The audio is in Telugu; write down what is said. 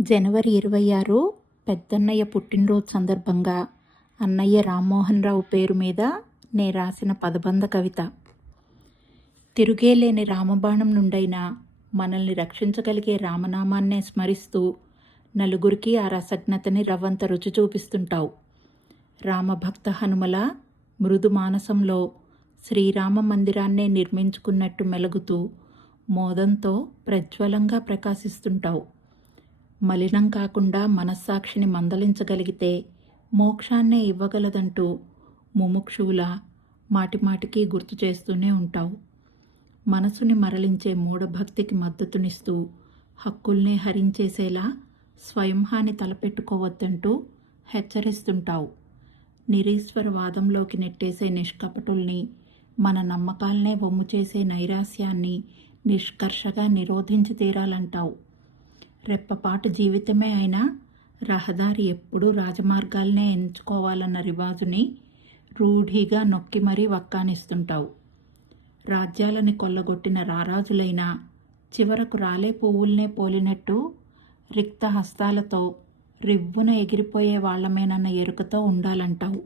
జనవరి 26 పెద్దన్నయ్య పుట్టినరోజు సందర్భంగా అన్నయ్య రామ్మోహన్ రావు పేరు మీద నే రాసిన పదబంధ కవిత. తిరుగేలేని రామబాణం నుండైనా మనల్ని రక్షించగలిగే రామనామాన్నే స్మరిస్తూ నలుగురికి ఆ రసజ్ఞతని రవ్వంత రుచి చూపిస్తుంటావు. రామభక్త హనుమల మృదు మానసంలో శ్రీరామ మందిరాన్నే నిర్మించుకున్నట్టు మెలుగుతూ మోదంతో ప్రజ్వలంగా ప్రకాశిస్తుంటావు. మలినం కాకుండా మనస్సాక్షిని మందలించగలిగితే మోక్షాన్నే ఇవ్వగలదంటూ ముముక్షువులా మాటిమాటికి గుర్తు చేస్తూనే ఉంటావు. మనసుని మరలించే మూఢభక్తికి మద్దతునిస్తూ హక్కుల్నే హరించేసేలా స్వయంహాని తలపెట్టుకోవద్దంటూ హెచ్చరిస్తుంటావు. నిరీశ్వరవాదంలోకి నెట్టేసే నిష్కపటుల్ని, మన నమ్మకాలనే వమ్ము చేసే నైరాస్యాన్ని నిష్కర్షగా నిరోధించి తీరాలంటావు. రెప్పపాటు జీవితమే అయినా రహదారి ఎప్పుడూ రాజమార్గాలనే ఎంచుకోవాలన్న రివాజుని రూఢిగా నొక్కి మరీ వక్కానిస్తుంటావు. రాజ్యాలని కొల్లగొట్టిన రారాజులైనా చివరకు రాలే పువ్వుల్నే పోలినట్టు రిక్త హస్తాలతో రివ్వున ఎగిరిపోయే వాళ్లమేనన్న ఎరుకతో ఉండాలంటావు.